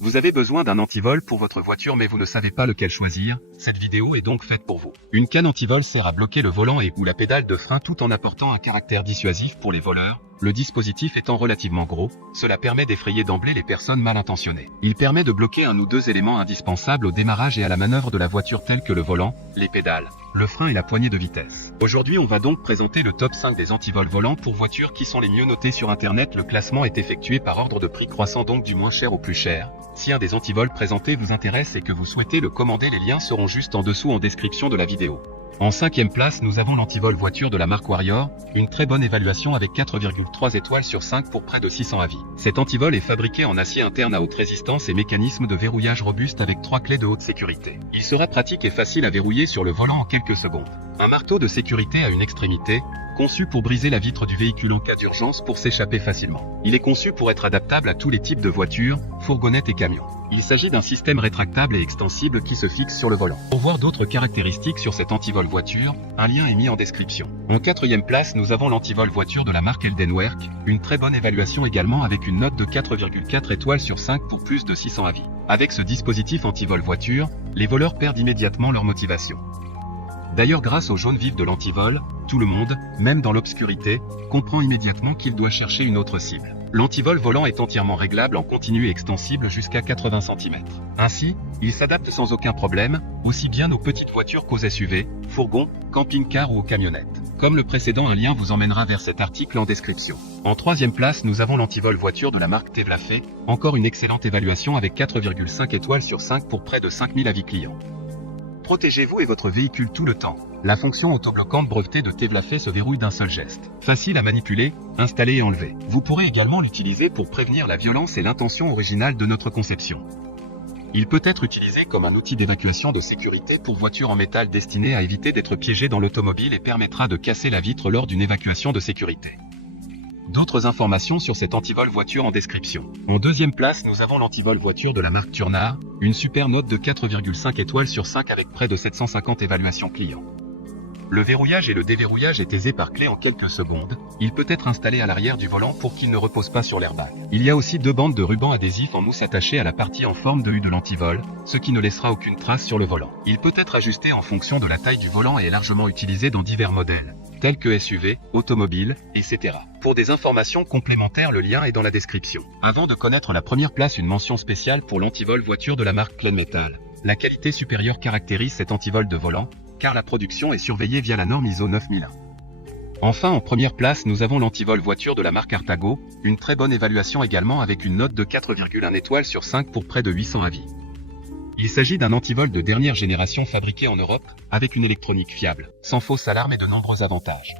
Vous avez besoin d'un antivol pour votre voiture mais vous ne savez pas lequel choisir, cette vidéo est donc faite pour vous. Une canne antivol sert à bloquer le volant et ou la pédale de frein tout en apportant un caractère dissuasif pour les voleurs. Le dispositif étant relativement gros, cela permet d'effrayer d'emblée les personnes mal intentionnées. Il permet de bloquer un ou deux éléments indispensables au démarrage et à la manœuvre de la voiture tels que le volant, les pédales, le frein et la poignée de vitesse. Aujourd'hui on va donc présenter le top 5 des antivols volants pour voitures qui sont les mieux notées sur internet. Le classement est effectué par ordre de prix croissant donc du moins cher au plus cher. Si un des antivols présentés vous intéresse et que vous souhaitez le commander, les liens seront juste en dessous en description de la vidéo. En 5e place, nous avons l'antivol voiture de la marque Warrior, une très bonne évaluation avec 4,3 étoiles sur 5 pour près de 600 avis. Cet antivol est fabriqué en acier interne à haute résistance et mécanisme de verrouillage robuste avec 3 clés de haute sécurité. Il sera pratique et facile à verrouiller sur le volant en quelques secondes. Un marteau de sécurité à une extrémité, conçu pour briser la vitre du véhicule en cas d'urgence pour s'échapper facilement. Il est conçu pour être adaptable à tous les types de voitures, fourgonnettes et camions. Il s'agit d'un système rétractable et extensible qui se fixe sur le volant. Pour voir d'autres caractéristiques sur cet antivol voiture, un lien est mis en description. En 4e place, nous avons l'antivol voiture de la marque Eldenwerk, une très bonne évaluation également avec une note de 4,4 étoiles sur 5 pour plus de 600 avis. Avec ce dispositif antivol voiture, les voleurs perdent immédiatement leur motivation. D'ailleurs, grâce au jaune vif de l'antivol, tout le monde, même dans l'obscurité, comprend immédiatement qu'il doit chercher une autre cible. L'antivol volant est entièrement réglable en continu et extensible jusqu'à 80 cm. Ainsi, il s'adapte sans aucun problème, aussi bien aux petites voitures qu'aux SUV, fourgons, camping-cars ou aux camionnettes. Comme le précédent, un lien vous emmènera vers cet article en description. En 3e place, nous avons l'antivol voiture de la marque Tevlafe, encore une excellente évaluation avec 4,5 étoiles sur 5 pour près de 5000 avis clients. Protégez-vous et votre véhicule tout le temps. La fonction autobloquante brevetée de Tevlafe se verrouille d'un seul geste. Facile à manipuler, installer et enlever. Vous pourrez également l'utiliser pour prévenir la violence et l'intention originale de notre conception. Il peut être utilisé comme un outil d'évacuation de sécurité pour voitures en métal destiné à éviter d'être piégé dans l'automobile et permettra de casser la vitre lors d'une évacuation de sécurité. D'autres informations sur cet antivol voiture en description. En 2e place, nous avons l'antivol voiture de la marque Turnard, une super note de 4,5 étoiles sur 5 avec près de 750 évaluations clients. Le verrouillage et le déverrouillage est aisé par clé en quelques secondes. Il peut être installé à l'arrière du volant pour qu'il ne repose pas sur l'airbag. Il y a aussi 2 bandes de ruban adhésif en mousse attachées à la partie en forme de U de l'antivol, ce qui ne laissera aucune trace sur le volant. Il peut être ajusté en fonction de la taille du volant et est largement utilisé dans divers modèles, tels que SUV, automobile, etc. Pour des informations complémentaires, le lien est dans la description. Avant de connaître la première place, une mention spéciale pour l'antivol voiture de la marque Clean Metal. La qualité supérieure caractérise cet antivol de volant, car la production est surveillée via la norme ISO 9001. Enfin, en première place, nous avons l'antivol voiture de la marque Artago, une très bonne évaluation également avec une note de 4,1 étoiles sur 5 pour près de 800 avis. Il s'agit d'un antivol de dernière génération fabriqué en Europe, avec une électronique fiable, sans fausse alarme et de nombreux avantages.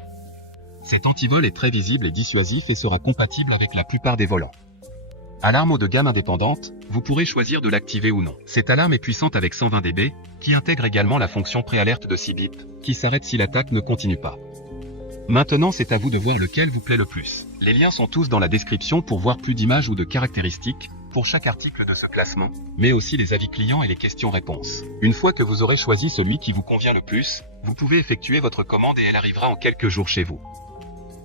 Cet antivol est très visible et dissuasif et sera compatible avec la plupart des volants. Alarme haut de gamme indépendante, vous pourrez choisir de l'activer ou non. Cette alarme est puissante avec 120 dB, qui intègre également la fonction préalerte de 6 bip, qui s'arrête si l'attaque ne continue pas. Maintenant, c'est à vous de voir lequel vous plaît le plus. Les liens sont tous dans la description pour voir plus d'images ou de caractéristiques pour chaque article de ce classement, mais aussi les avis clients et les questions-réponses. Une fois que vous aurez choisi celui qui vous convient le plus, vous pouvez effectuer votre commande et elle arrivera en quelques jours chez vous.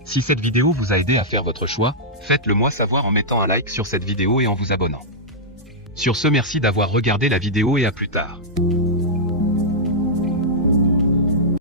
Si cette vidéo vous a aidé à faire votre choix, faites-le moi savoir en mettant un like sur cette vidéo et en vous abonnant. Sur ce, merci d'avoir regardé la vidéo et à plus tard.